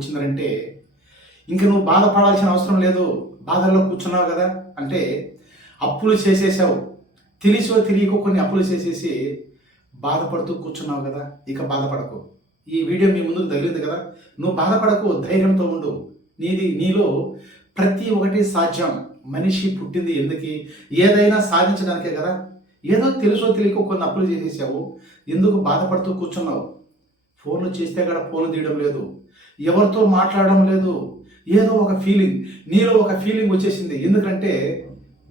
వచ్చిందంటే ఇంక నువ్వు బాధపడాల్సిన అవసరం లేదు. బాధల్లో కూర్చున్నావు కదా అంటే అప్పులు చేసేసావు, తెలిసో తెలియకో కొన్ని అప్పులు చేసేసి బాధపడుతూ కూర్చున్నావు కదా, ఇక బాధపడకు. ఈ వీడియో మీ ముందుకు తగిలింది కదా, నువ్వు బాధపడకు, ధైర్యంతో ఉండు. నీలో ప్రతి ఒక్కటి సాధ్యం. మనిషి పుట్టింది ఎందుకు? ఏదైనా సాధించడానికే కదా. ఏదో తెలుసో తెలియకో కొన్ని అప్పులు చేసేసావు, ఎందుకు బాధపడుతూ కూర్చున్నావు? ఫోన్లు చేస్తే కూడా ఫోన్లు తీయడం లేదు, ఎవరితో మాట్లాడడం లేదు. ఏదో ఒక ఫీలింగ్, నీలో ఒక ఫీలింగ్ వచ్చేసింది. ఎందుకంటే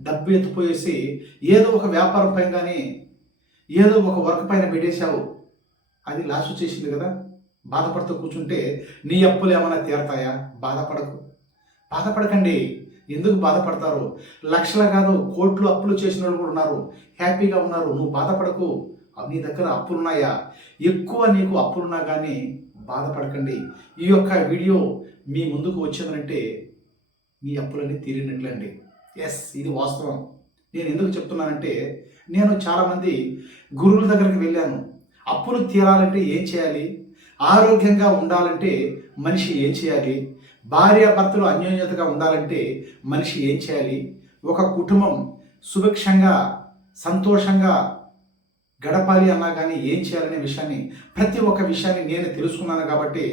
డబ్బు ఎత్తిపోయేసి ఏదో ఒక వ్యాపారం పైన కానీ ఏదో ఒక వర్క్ పైన పెట్టేశావు, అది లాస్ వచ్చేసింది కదా. బాధపడుతూ కూర్చుంటే నీ అప్పులు ఏమైనా తీరతాయా? బాధపడకండి. ఎందుకు బాధపడతారు? లక్షలు కాదు కోట్లు అప్పులు చేసిన వాళ్ళు కూడా ఉన్నారు, హ్యాపీగా ఉన్నారు. నువ్వు బాధపడకు. నీ దగ్గర అప్పులున్నాయా? ఎక్కువ నీకు అప్పులున్నా కానీ బాధపడకండి. ఈ యొక్క వీడియో మీ ముందుకు వచ్చిందంటే మీ అప్పులన్నీ తీరినట్లండి. ఎస్, ఇది వాస్తవం. నేను ఎందుకు చెప్తున్నానంటే నేను చాలామంది గురువుల దగ్గరికి వెళ్ళాను. అప్పులు తీరాలంటే ఏం చేయాలి? ఆరోగ్యంగా ఉండాలంటే మనిషి ఏం చేయాలి? భార్యాభర్తలు అన్యోన్యతగా ఉండాలంటే మనిషి ఏం చేయాలి? ఒక కుటుంబం సుభిక్షంగా సంతోషంగా గడపాలి అన్నా కానీ ఏం చేయాలనే విషయాన్ని, ప్రతి ఒక్క విషయాన్ని నేను తెలుసుకున్నాను కాబట్టి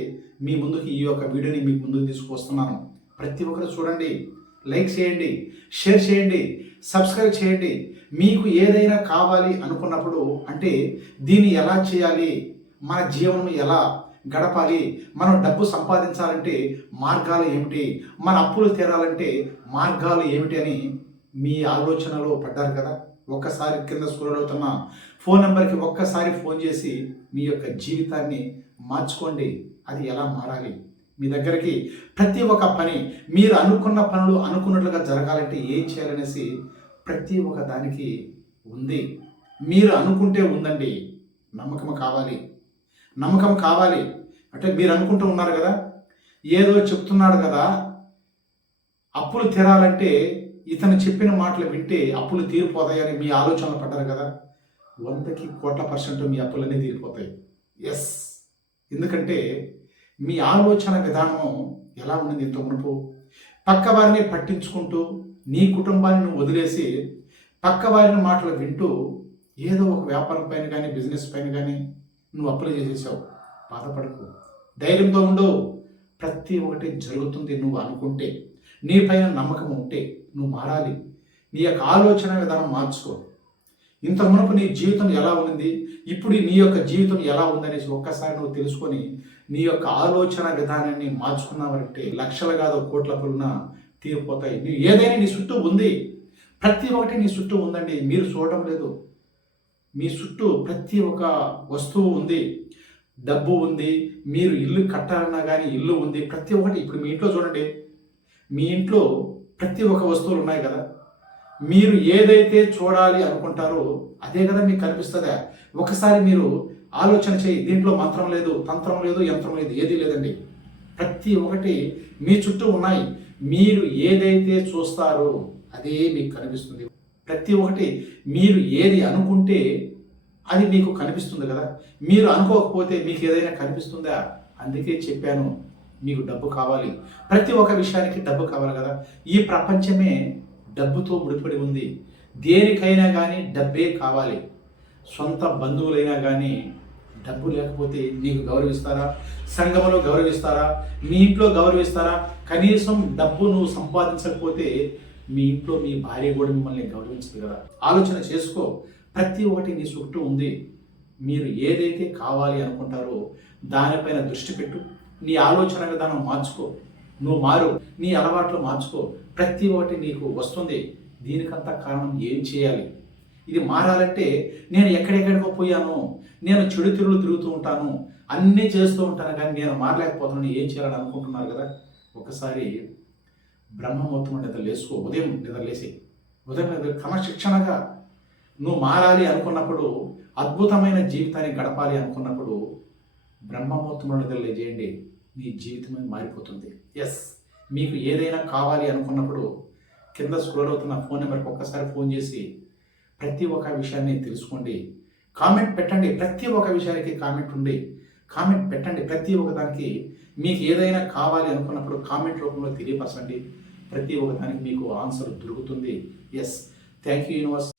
మీ ముందుకు ఈ యొక్క వీడియోని మీకు ముందుకు తీసుకువస్తున్నాను. ప్రతి ఒక్కరు చూడండి, లైక్ చేయండి, షేర్ చేయండి, సబ్స్క్రైబ్ చేయండి. మీకు ఏదైనా కావాలి అనుకున్నప్పుడు, అంటే దీన్ని ఎలా చేయాలి, మన జీవనం ఎలా గడపాలి, మనం డబ్బు సంపాదించాలంటే మార్గాలు ఏమిటి, మన అప్పులు తీరాలంటే మార్గాలు ఏమిటి అని మీ ఆలోచనలో పడ్డారు కదా. ఒక్కసారి కింద స్క్రోల్ అవుతున్న ఫోన్ నెంబర్కి ఒక్కసారి ఫోన్ చేసి మీ యొక్క జీవితాన్ని మార్చుకోండి. అది ఎలా మారాలి? మీ దగ్గరికి ప్రతి ఒక్క పని, మీరు అనుకున్న పనులు అనుకున్నట్లుగా జరగాలంటే ఏం చేయాలనేసి ప్రతి ఒక్క దానికి ఉంది. మీరు అనుకుంటే ఉందండి. నమ్మకం కావాలి. అంటే మీరు అనుకుంటూ ఉన్నారు కదా, ఏదో చెప్తున్నాడు కదా, అప్పులు తీరాలంటే ఇతను చెప్పిన మాటలు వింటే అప్పులు తీరిపోతాయని మీ ఆలోచనలు పడ్డారు కదా. 100కి కోట్ల % మీ అప్పులన్నీ తీరిపోతాయి. ఎస్, ఎందుకంటే మీ ఆలోచన విధానం ఎలా ఉండింది ఇంత మునుపు? పక్క వారిని పట్టించుకుంటూ నీ కుటుంబాన్ని నువ్వు వదిలేసి పక్క వారిని మాటలు వింటూ ఏదో ఒక వ్యాపారం పైన కానీ బిజినెస్ పైన కానీ నువ్వు అప్లై చేసేసావు. బాధపడకు, ధైర్యంతో ఉండు. ప్రతి ఒక్కటి జరుగుతుంది నువ్వు అనుకుంటే, నీ పైన నమ్మకం ఉంటే. నువ్వు మారాలి, నీ యొక్క ఆలోచన విధానం మార్చుకో. ఇంత మునుపు నీ జీవితం ఎలా ఉంది, ఇప్పుడు నీ యొక్క జీవితం ఎలా ఉందనేసి ఒక్కసారి నువ్వు తెలుసుకొని నీ యొక్క ఆలోచన విధానాన్ని మార్చుకున్నావంటే లక్షలు కాదు కోట్ల అప్పులున్నా తీరిపోతాయి. నువ్వు ఏదైనా నీ చుట్టూ ఉంది, ప్రతి ఒక్కటి నీ చుట్టూ ఉందండి, మీరు చూడడం లేదు. మీ చుట్టూ ప్రతి ఒక్క వస్తువు ఉంది, డబ్బు ఉంది, మీరు ఇల్లు కట్టాలన్నా కానీ ఇల్లు ఉంది, ప్రతి ఒక్కటి. ఇప్పుడు మీ ఇంట్లో చూడండి, మీ ఇంట్లో ప్రతి ఒక్క వస్తువులు ఉన్నాయి కదా. మీరు ఏదైతే చూడాలి అనుకుంటారో అదే కదా మీకు కనిపిస్తుందా? ఒకసారి మీరు ఆలోచన చేయి. దీంట్లో మంత్రం లేదు, తంత్రం లేదు, యంత్రం లేదు, ఏదీ లేదండి. ప్రతి ఒక్కటి మీ చుట్టూ ఉన్నాయి. మీరు ఏదైతే చూస్తారో అదే మీకు కనిపిస్తుంది. ప్రతి ఒక్కటి మీరు ఏది అనుకుంటే అది మీకు కనిపిస్తుంది కదా. మీరు అనుకోకపోతే మీకు ఏదైనా కనిపిస్తుందా? అందుకే చెప్పాను, మీకు డబ్బు కావాలి. ప్రతి ఒక్క విషయానికి డబ్బు కావాలి కదా. ఈ ప్రపంచమే డబ్బుతో ముడిపడి ఉంది. దేనికైనా కానీ డబ్బే కావాలి. సొంత బంధువులైనా కానీ డబ్బు లేకపోతే నీకు గౌరవిస్తారా? సంఘంలో గౌరవిస్తారా? మీ ఇంట్లో గౌరవిస్తారా? కనీసం డబ్బు నువ్వు సంపాదించకపోతే మీ ఇంట్లో మీ భార్య కూడా మిమ్మల్ని గౌరవించదు కదా. ఆలోచన చేసుకో. ప్రతి ఒక్కటి నీ చుట్టూ ఉంది. మీరు ఏదైతే కావాలి అనుకుంటారో దానిపైన దృష్టి పెట్టు. నీ ఆలోచన విధానం మార్చుకో. నువ్వు మారు, నీ అలవాట్లు మార్చుకో. ప్రతి ఒక్కటి నీకు వస్తుంది. దీనికంతా కారణం ఏం చేయాలి? ఇది మారాలంటే నేను ఎక్కడెక్కడికో పోయాను, నేను చెడు తిరుగుతూ ఉంటాను, అన్నీ చేస్తూ ఉంటాను, కానీ నేను మారలేకపోతున్నాను, ఏం చేయాలని అనుకుంటున్నారు కదా. ఒకసారి బ్రహ్మముహూర్తం నిద్రలేసుకో. ఉదయం నిద్రలేసి క్రమశిక్షణగా నువ్వు మారాలి అనుకున్నప్పుడు, అద్భుతమైన జీవితాన్ని గడపాలి అనుకున్నప్పుడు బ్రహ్మముహూర్తంలో నిద్రలేచేయండి. మీ జీవితమే మారిపోతుంది. ఎస్, మీకు ఏదైనా కావాలి అనుకున్నప్పుడు కింద స్క్రోల్ అవుతున్న ఫోన్ నెంబర్కి ఒక్కసారి ఫోన్ చేసి ప్రతి ఒక్క విషయాన్ని తెలుసుకోండి. కామెంట్ పెట్టండి. ప్రతి ఒక్క విషయానికి కామెంట్ ఉంది. కామెంట్ పెట్టండి. ప్రతి ఒక్కదానికి మీకు ఏదైనా కావాలి అనుకున్నప్పుడు కామెంట్ రూపంలో తెలియపరచండి. ప్రతి ఒక్కదానికి మీకు ఆన్సర్ దొరుకుతుంది. Yes, thank you universe.